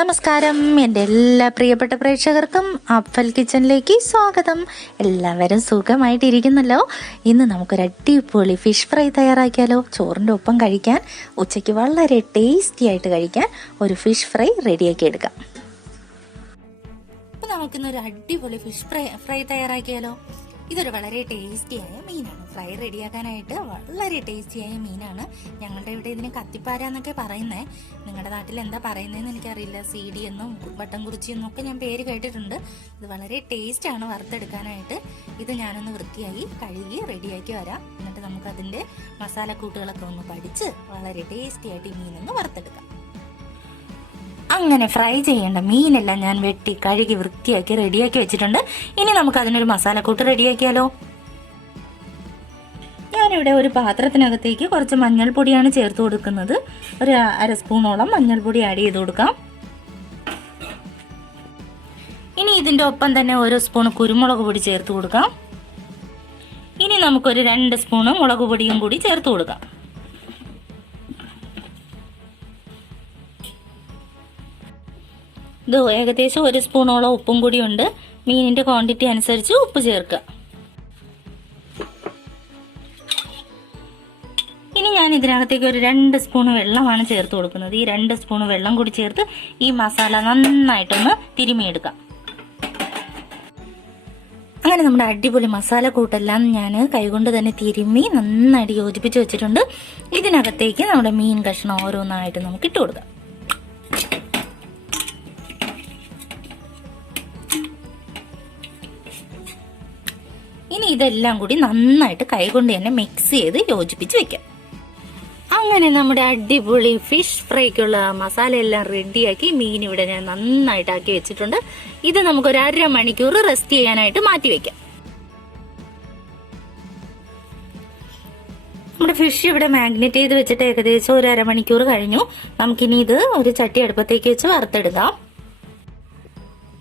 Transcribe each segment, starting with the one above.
നമസ്കാരം, എൻ്റെ എല്ലാ പ്രിയപ്പെട്ട പ്രേക്ഷകർക്കും അഫൽ കിച്ചണിലേക്ക് സ്വാഗതം. എല്ലാവരും സുഖമായിട്ടിരിക്കുന്നല്ലോ. ഇന്ന് നമുക്കൊരു അടിപൊളി ഫിഷ് ഫ്രൈ തയ്യാറാക്കിയാലോ. ചോറിൻ്റെ ഒപ്പം കഴിക്കാൻ, ഉച്ചയ്ക്ക് വളരെ ടേസ്റ്റി ആയിട്ട് കഴിക്കാൻ ഒരു ഫിഷ് ഫ്രൈ റെഡിയാക്കി എടുക്കാം. അപ്പോൾ നമുക്കിന്നൊരു അടിപൊളി ഫിഷ് ഫ്രൈ തയ്യാറാക്കിയാലോ. ഇതൊരു വളരെ ടേസ്റ്റിയായ മീനാണ്. ഫ്രൈ റെഡിയാക്കാനായിട്ട് വളരെ ടേസ്റ്റിയായ മീനാണ്. ഞങ്ങളുടെ ഇവിടെ ഇതിന് കത്തിപ്പാര എന്നൊക്കെ പറയുന്നത്. നിങ്ങളുടെ നാട്ടിൽ എന്താ പറയുന്നതെന്ന് എനിക്കറിയില്ല. CD എന്നും വട്ടം കുറിച്ചി എന്നും ഒക്കെ ഞാൻ പേര് കേട്ടിട്ടുണ്ട്. ഇത് വളരെ ടേസ്റ്റാണ് വറുത്തെടുക്കാനായിട്ട്. ഇത് ഞാനൊന്ന് വൃത്തിയായി കഴുകി റെഡിയാക്കി വരാം. എന്നിട്ട് നമുക്കതിൻ്റെ മസാലക്കൂട്ടുകളൊക്കെ ഒന്ന് പഠിച്ച് വളരെ ടേസ്റ്റിയായിട്ട് ഈ മീനൊന്ന് വറുത്തെടുക്കാം. അങ്ങനെ ഫ്രൈ ചെയ്യേണ്ട മീനെല്ലാം ഞാൻ വെട്ടി കഴുകി വൃത്തിയാക്കി റെഡിയാക്കി വെച്ചിട്ടുണ്ട്. ഇനി നമുക്ക് അതിനൊരു മസാലക്കൂട്ട് റെഡിയാക്കിയാലോ. ഞാനിവിടെ ഒരു പാത്രത്തിനകത്തേക്ക് കുറച്ച് മഞ്ഞൾപ്പൊടിയാണ് ചേർത്ത് കൊടുക്കുന്നത്. ഒരു 1/2 സ്പൂണോളം മഞ്ഞൾപ്പൊടി ആഡ് ചെയ്ത് കൊടുക്കാം. ഇനി ഇതിൻ്റെ ഒപ്പം തന്നെ 1 സ്പൂൺ കുരുമുളക് പൊടി ചേർത്ത് കൊടുക്കാം. ഇനി നമുക്കൊരു 2 സ്പൂണ് മുളക് പൊടിയും കൂടി ചേർത്ത് കൊടുക്കാം. ഇത് ഏകദേശം 1 സ്പൂണോളം ഉപ്പും കൂടി ഉണ്ട്. മീനിൻ്റെ ക്വാണ്ടിറ്റി അനുസരിച്ച് ഉപ്പ് ചേർക്കുക. ഇനി ഞാൻ ഇതിനകത്തേക്ക് ഒരു 2 സ്പൂണ് വെള്ളമാണ് ചേർത്ത് കൊടുക്കുന്നത്. ഈ 2 സ്പൂണ് വെള്ളം കൂടി ചേർത്ത് ഈ മസാല നന്നായിട്ടൊന്ന് തിരുമിയെടുക്കാം. അങ്ങനെ നമ്മുടെ അടിപൊളി മസാല കൂട്ടെല്ലാം ഞാൻ കൈകൊണ്ട് തന്നെ തിരുമ്മി നന്നായിട്ട് യോജിപ്പിച്ച് വെച്ചിട്ടുണ്ട്. ഇതിനകത്തേക്ക് നമ്മുടെ മീൻ കഷ്ണം ഓരോന്നായിട്ട് നമുക്ക് ഇട്ട് കൊടുക്കാം. ഇനി ഇതെല്ലാം കൂടി നന്നായിട്ട് കൈകൊണ്ട് തന്നെ മിക്സ് ചെയ്ത് യോജിപ്പിച്ച് വെക്കാം. അങ്ങനെ നമ്മുടെ അടിപൊളി ഫിഷ് ഫ്രൈക്കുള്ള മസാല എല്ലാം റെഡിയാക്കി മീൻ ഇവിടെ ഞാൻ നന്നായിട്ടാക്കി വെച്ചിട്ടുണ്ട്. ഇത് നമുക്കൊരു 1/2 മണിക്കൂർ റെസ്റ്റ് ചെയ്യാനായിട്ട് മാറ്റി വെക്കാം. നമ്മുടെ ഫിഷ് ഇവിടെ മാഗ്നേറ്റ് ചെയ്ത് വെച്ചിട്ട് ഏകദേശം ഒരു 1/2 മണിക്കൂർ കഴിഞ്ഞു. നമുക്കിനി ഇത് ഒരു ചട്ടി അടുപ്പത്തേക്ക് വെച്ച് വറുത്തെടുക്കാം.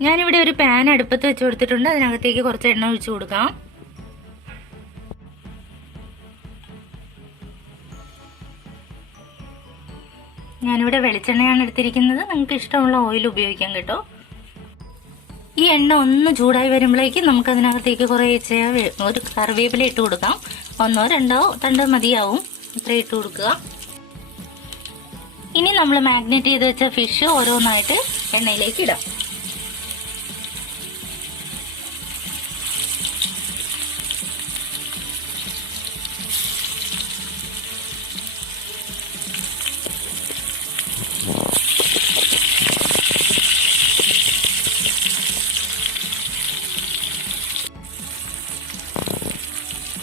ഞാനിവിടെ ഒരു പാൻ അടുപ്പത്ത് വെച്ച് കൊടുത്തിട്ടുണ്ട്. അതിനകത്തേക്ക് കുറച്ച് എണ്ണ ഒഴിച്ചു കൊടുക്കാം. ഞാനിവിടെ വെളിച്ചെണ്ണയാണ് എടുത്തിരിക്കുന്നത്. നിങ്ങൾക്ക് ഇഷ്ടമുള്ള ഓയിൽ ഉപയോഗിക്കാം കേട്ടോ. ഈ എണ്ണ ഒന്ന് ചൂടായി വരുമ്പോഴേക്കും നമുക്ക് അതിനകത്തേക്ക് കുറേശ്ശെ ഒരു കറിവേപ്പില ഇട്ട് കൊടുക്കാം. 1 2 തണ്ട് മതിയാവും. ഇത്ര ഇട്ട് കൊടുക്കുക. ഇനി നമ്മൾ മാഗ്നേറ്റ് ചെയ്ത് വെച്ച ഫിഷ് ഓരോന്നായിട്ട് എണ്ണയിലേക്ക് ഇടാം.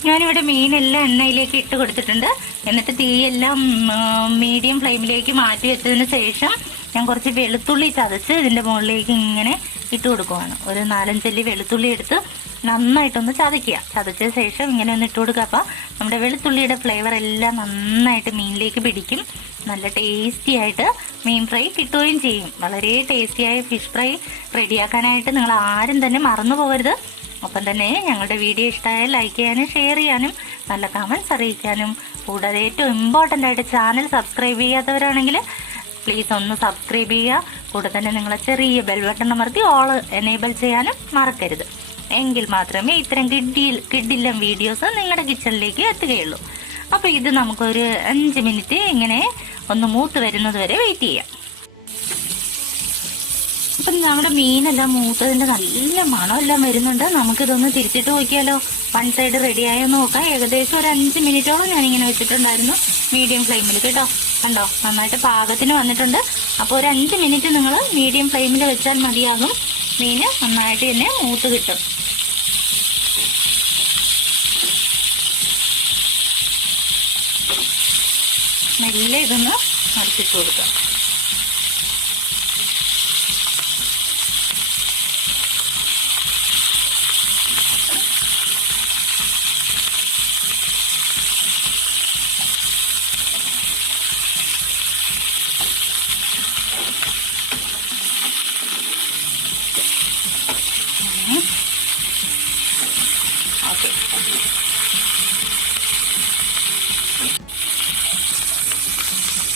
ഞാനിവിടെ മീനെല്ലാം എണ്ണയിലേക്ക് ഇട്ട് കൊടുത്തിട്ടുണ്ട്. എന്നിട്ട് തീയെല്ലാം മീഡിയം ഫ്ലെയിമിലേക്ക് മാറ്റി വെച്ചതിന് ശേഷം ഞാൻ കുറച്ച് വെളുത്തുള്ളി ചതച്ച് ഇതിൻ്റെ മുകളിലേക്ക് ഇങ്ങനെ ഇട്ട് കൊടുക്കുവാണ്. ഒരു 4-5 അല്ലി വെളുത്തുള്ളി എടുത്ത് നന്നായിട്ടൊന്ന് ചതയ്ക്കുക. ചതച്ച ശേഷം ഇങ്ങനെ ഒന്ന് ഇട്ട് കൊടുക്കുക. അപ്പോൾ നമ്മുടെ വെളുത്തുള്ളിയുടെ ഫ്ലേവർ എല്ലാം നന്നായിട്ട് മീനിലേക്ക് പിടിക്കും. നല്ല ടേസ്റ്റി ആയിട്ട് മീൻ ഫ്രൈ കിട്ടുകയും ചെയ്യും. വളരെ ടേസ്റ്റിയായ ഫിഷ് ഫ്രൈ റെഡിയാക്കാനായിട്ട് നിങ്ങൾ ആരും തന്നെ മറന്നു പോകരുത്. ഒപ്പം തന്നെ ഞങ്ങളുടെ വീഡിയോ ഇഷ്ടമായാൽ ലൈക്ക് ചെയ്യാനും ഷെയർ ചെയ്യാനും നല്ല കമൻറ്റ്സ് അറിയിക്കാനും, കൂടാതെ ഏറ്റവും ഇമ്പോർട്ടൻ്റ് ആയിട്ട് ചാനൽ സബ്സ്ക്രൈബ് ചെയ്യാത്തവരാണെങ്കിൽ പ്ലീസ് ഒന്ന് സബ്സ്ക്രൈബ് ചെയ്യുക. കൂടെ തന്നെ നിങ്ങളെ ചെറിയ ബെൽ ബട്ടൺ അമർത്തി ഓൾ എനേബിൾ ചെയ്യാനും മറക്കരുത്. എങ്കിൽ മാത്രമേ ഇത്തരം കിഡില്ലം വീഡിയോസ് നിങ്ങളുടെ കിച്ചണിലേക്ക് എത്തുകയുള്ളൂ. അപ്പോൾ ഇത് നമുക്കൊരു 5 മിനിറ്റ് ഇങ്ങനെ ഒന്ന് മൂത്ത് വരുന്നത് വരെ വെയിറ്റ് ചെയ്യാം. അപ്പം നമ്മുടെ മീനെല്ലാം മൂത്തതിൻ്റെ നല്ല മണമെല്ലാം വരുന്നുണ്ട്. നമുക്കിതൊന്ന് തിരിച്ചിട്ട് നോക്കിയാലോ. 1 സൈഡ് റെഡിയായെന്ന് നോക്കാം. ഏകദേശം ഒരു 5 മിനിറ്റോളം ഞാനിങ്ങനെ വെച്ചിട്ടുണ്ടായിരുന്നു മീഡിയം ഫ്ലെയിമിൽ കേട്ടോ. കണ്ടോ, നന്നായിട്ട് പാകത്തിന് വന്നിട്ടുണ്ട്. അപ്പോൾ ഒരു 5 മിനിറ്റ് നിങ്ങൾ മീഡിയം ഫ്ലെയിമിൽ വെച്ചാൽ മതിയാകും. മീൻ നന്നായിട്ട് തന്നെ മൂത്ത് കിട്ടും. മെല്ലെ ഇതൊന്ന് മറിച്ചിട്ട് കൊടുക്കാം.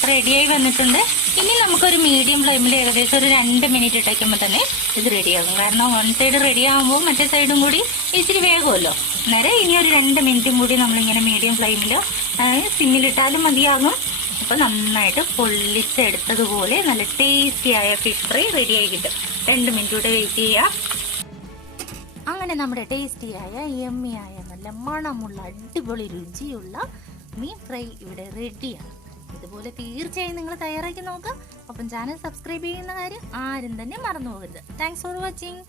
ഓക്കെ, റെഡിയായി വന്നിട്ടുണ്ട്. ഇനി നമുക്കൊരു മീഡിയം ഫ്ലെയിമിൽ ഏകദേശം ഒരു 2 മിനിറ്റ് ഇട്ടേക്കുമ്പോൾ തന്നെ ഇത് റെഡിയാകും. കാരണം വൺ സൈഡ് റെഡി ആകുമ്പോൾ മറ്റേ സൈഡും കൂടി ഇച്ചിരി വേഗമല്ലോ. അന്നേരം ഇനി ഒരു 2 മിനിറ്റും കൂടി നമ്മളിങ്ങനെ മീഡിയം ഫ്ലെയിമിൽ സിമ്മിലിട്ടാലും മതിയാകും. അപ്പോൾ നന്നായിട്ട് പൊള്ളിച്ചെടുത്തതുപോലെ നല്ല ടേസ്റ്റിയായ ഫിഷ് ഫ്രൈ റെഡിയായി കിട്ടും. 2 മിനിറ്റ് കൂടെ വെയിറ്റ് ചെയ്യാം. അങ്ങനെ നമ്മുടെ ടേസ്റ്റിയായ യമ്മിയായ നല്ല മണമുള്ള അടിപൊളി രുചിയുള്ള മീൻ ഫ്രൈ ഇവിടെ റെഡിയാണ്. ഇതുപോലെ തീർച്ചയായും നിങ്ങൾ തയ്യാറാക്കി നോക്കുക. ഒപ്പം ചാനൽ സബ്സ്ക്രൈബ് ചെയ്യുന്ന കാര്യം ആരും തന്നെ മറന്നു പോകരുത്. Thanks for watching.